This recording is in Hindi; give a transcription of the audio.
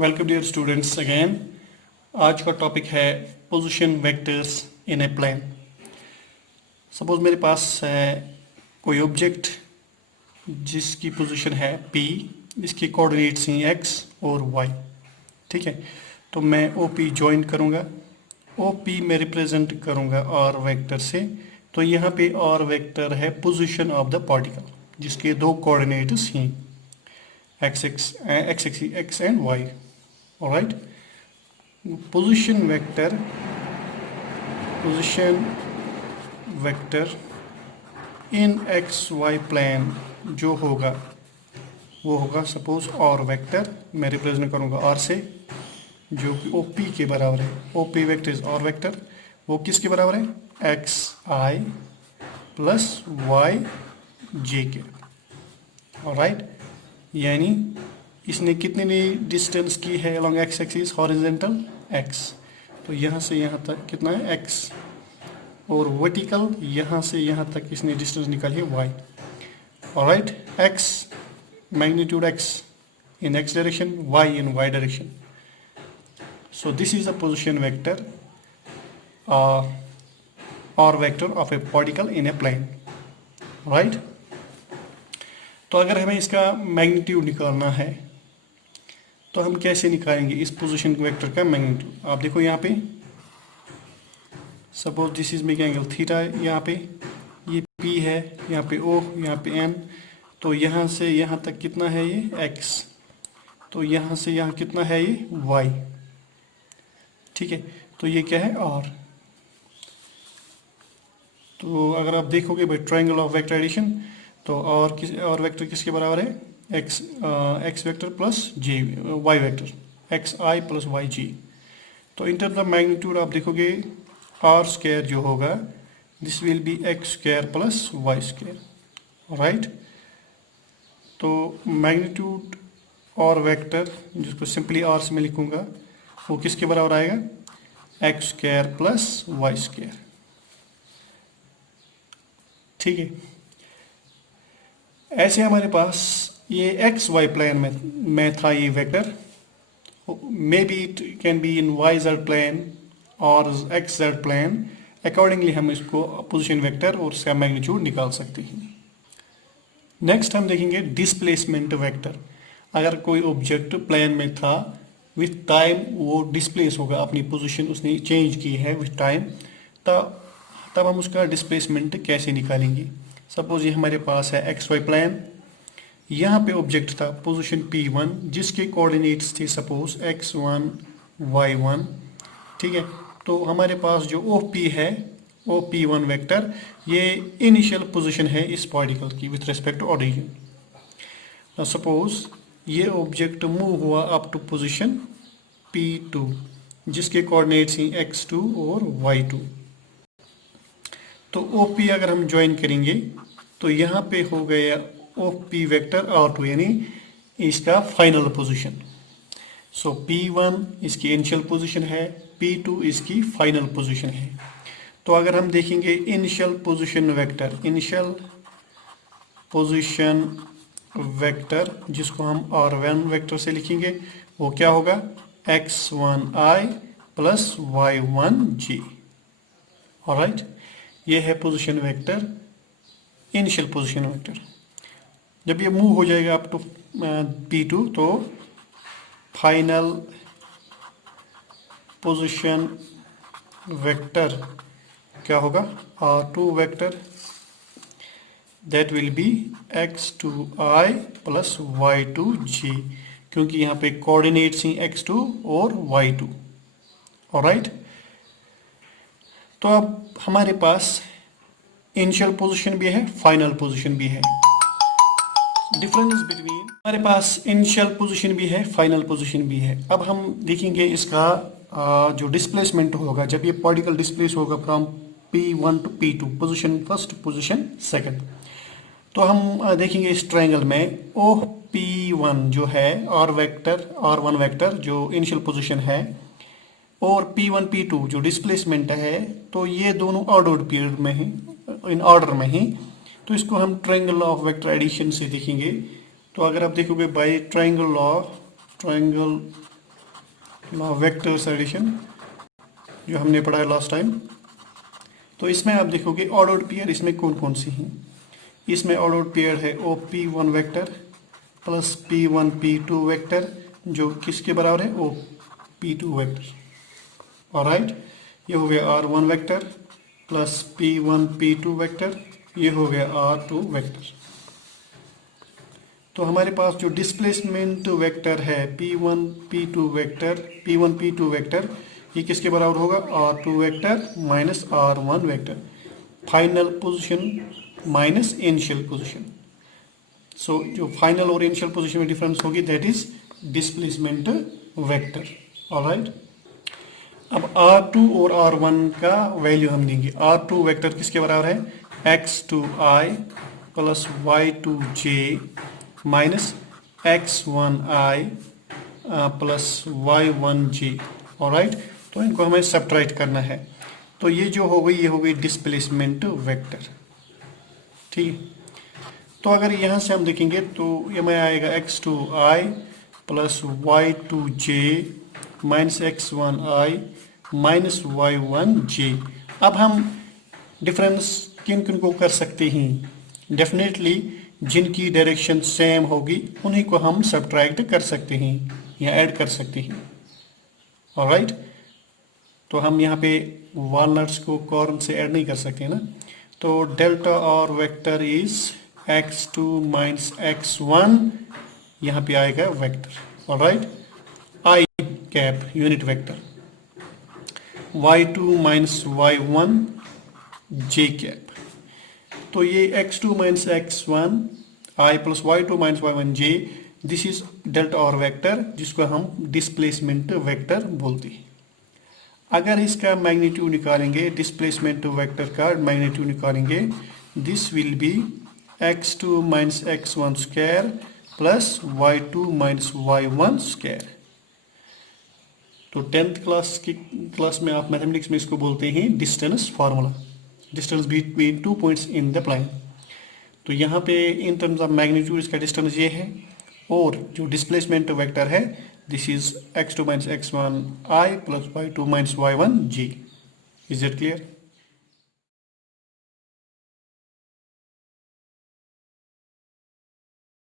Welcome dear students again. आज का टॉपिक है position vectors in a plane. Suppose मेरे पास है कोई ऑब्जेक्ट जिसकी पोजीशन है p, इसके कोऑर्डिनेट्स हैं x और y। ठीक है, तो मैं OP ज्वाइन करूँगा, OP में रिप्रेजेंट करूँगा r वेक्टर से। तो यहाँ पे r वेक्टर है पोजीशन ऑफ द पार्टिकल जिसके दो कोऑर्डिनेट्स हैं x and y। Alright, position vector in X Y plane जो होगा वो होगा सपोज r वेक्टर, मैं रिप्रेजेंट करूँगा r से, जो कि OP के बराबर है। OP vector is r vector, वो किसके बराबर है xi प्लस yj के। ऑलराइट, यानी इसने कितनी डिस्टेंस की है along x axis, horizontal x, तो यहाँ से यहाँ तक कितना है x, और वर्टिकल यहाँ से यहाँ तक इसने डिस्टेंस निकाली है y। Alright, x magnitude x in x direction, y in y direction. So this is the position vector or vector of a particle in a plane. Right? तो अगर हमें इसका मैग्नीट्यूड निकालना है तो हम कैसे निकालेंगे इस पोजीशन वेक्टर का मैग्नीट्यूड। आप देखो यहाँ पे, suppose this is make angle theta, यहाँ पे ये P है, यहाँ पे O, यहाँ पे N, तो यहाँ से यहाँ तक कितना है ये x, तो यहाँ से यहाँ कितना है ये y। ठीक है, तो ये क्या है r। तो अगर आप देखोगे भाई ट्रायंगल ऑफ वेक्टर एडिशन, तो और वेक्टर किसके बराबर है x vector plus j y vector xi plus yj। तो इन टर्म्स ऑफ मैग्नीट्यूड आप देखोगे r स्क्वायर जो होगा this will be x square plus y square. Right, तो मैग्नीट्यूड और वेक्टर जिसको सिंपली r से मैं लिखूंगा वो किसके बराबर आएगा x square plus y square. ठीक है, ऐसे हमारे पास ये एक्स वाई प्लेन में था ये vector, may be it can be in Y Z plane और एक्स जेड प्लेन। अकॉर्डिंगली हम इसको पोजीशन वेक्टर और उसका मैग्नीट्यूड निकाल सकते हैं। नेक्स्ट हम देखेंगे डिस्प्लेसमेंट वेक्टर। अगर कोई ऑब्जेक्ट प्लेन में था, विथ टाइम वो डिस्प्लेस होगा, अपनी पोजीशन उसने चेंज की है विथ टाइम, तब हम उसका डिस्प्लेसमेंट कैसे निकालेंगे। सपोज ये हमारे पास है एक्स वाई प्लेन, यहाँ पे ऑब्जेक्ट था पोजीशन P1 जिसके कोऑर्डिनेट्स थे सपोज x1 y1। ठीक है, तो हमारे पास जो OP है OP1 वेक्टर, ये इनिशियल पोजीशन है इस पार्टिकल की with respect to origin. Suppose ये ऑब्जेक्ट मूव हुआ अप टू पोजीशन P2 जिसके कोऑर्डिनेट्स हैं x2 और y2। तो OP अगर हम ज्वाइन करेंगे तो यहाँ पे हो गया OP वेक्टर R2, यानी इसका फाइनल पोजीशन। सो P1 इसकी इनिशियल पोजीशन है, P2 इसकी फाइनल पोजीशन है। तो अगर हम देखेंगे इनिशियल पोजीशन वेक्टर जिसको हम R1 वेक्टर से लिखेंगे, वो क्या होगा x1i प्लस y1j। ऑलराइट, ये है position vector, initial position vector. जब ये मूव हो जाएगा अप टू P2 तो फाइनल पोजीशन वेक्टर क्या होगा R2 vector, that will be x2i plus y2j, क्योंकि यहाँ पे कोऑर्डिनेट्स हैं x2 और y2। ऑलराइट, तो अब हमारे पास इनिशियल पोजीशन भी है, फाइनल पोजीशन भी है। डिफरेंस बिटवीन, हमारे पास इनिशियल पोजीशन भी है, फाइनल पोजीशन भी है। अब हम देखेंगे इसका जो डिस्प्लेसमेंट होगा जब ये पार्टिकल डिस्प्लेस होगा from P1 to P2, position first position second. तो हम देखेंगे इस ट्रायंगल में OP1 जो है R1 वेक्टर जो इनिशियल पोजीशन है, और P1 P2 जो डिस्प्लेसमेंट है, तो ये दोनों ऑर्डर्ड पीरियड में हैं, इन ऑर्डर में ही। तो इसको हम ट्रायंगल ऑफ वेक्टर एडिशन से देखेंगे। तो अगर आप देखोगे बाय ट्रायंगल वेक्टर्स एडिशन जो हमने पढ़ा है लास्ट टाइम। तो इसमें आप देखोगे ऑर्डर्ड पेयर इसमें कौन कौन सी हैं। इसमें ऑर्डर्ड पेयर है OP1 vector plus P1 P2 vector जो किसके बराबर है OP2 वेक्टर। ऑलराइट, ये हो गया R1 vector plus P1 P2 vector, ये हो गया R2 वेक्टर। तो हमारे पास जो डिस्प्लेसमेंट वेक्टर है P1 P2 वेक्टर ये किसके बराबर होगा R2 vector minus R1 vector, final position minus initial position. So जो फाइनल और इनिशियल पोजीशन में डिफरेंस होगी that is displacement vector. All right, अब R2 और R1 का वैल्यू हम देंगे। R2 वेक्टर किसके बराबर है X2I plus Y2J minus X1I plus Y1J। Alright, तो इनको हमें सब्ट्रैक्ट करना है। तो ये जो हो गई ये हो गई डिस्प्लेसमेंट वेक्टर। ठीक है, तो अगर यहाँ से हम देखेंगे तो ये में आएगा X2I plus Y2J minus X1I minus Y1J। अब हम डिफरेंस किन किन को कर सकते हैं, डेफिनेटली जिनकी डायरेक्शन सेम होगी उन्हीं को हम सब्ट्रैक्ट कर सकते हैं या ऐड कर सकते हैं। ऑलराइट, तो हम यहाँ पे वॉलनट्स को कॉर्न से ऐड नहीं कर सकते ना। तो डेल्टा और vector is X2 minus X1, यहाँ पे आएगा vector. Alright, I cap unit vector, Y2 minus Y1 J cap. तो ये X2 minus X1 I plus Y2 minus Y1 J, this is delta और वेक्टर जिसको हम डिस्प्लेसमेंट वेक्टर बोलते हैं। अगर इसका मैग्नीट्यूड निकालेंगे, डिस्प्लेसमेंट वेक्टर का मैग्नीट्यूड निकालेंगे, this will be X2 minus X1 square plus Y2 minus Y1 square. तो 10th क्लास में आप मैथमेटिक्स में इसको बोलते हैं distance formula, distance between 2 points in the plane. तो यहाँ पे इन टर्म्स ऑफ मैग्नीट्यूड इसका डिस्टेंस ये है, और जो डिस्प्लेसमेंट वेक्टर है this is X2 minus X1 I plus Y2 minus Y1 G। Is that clear?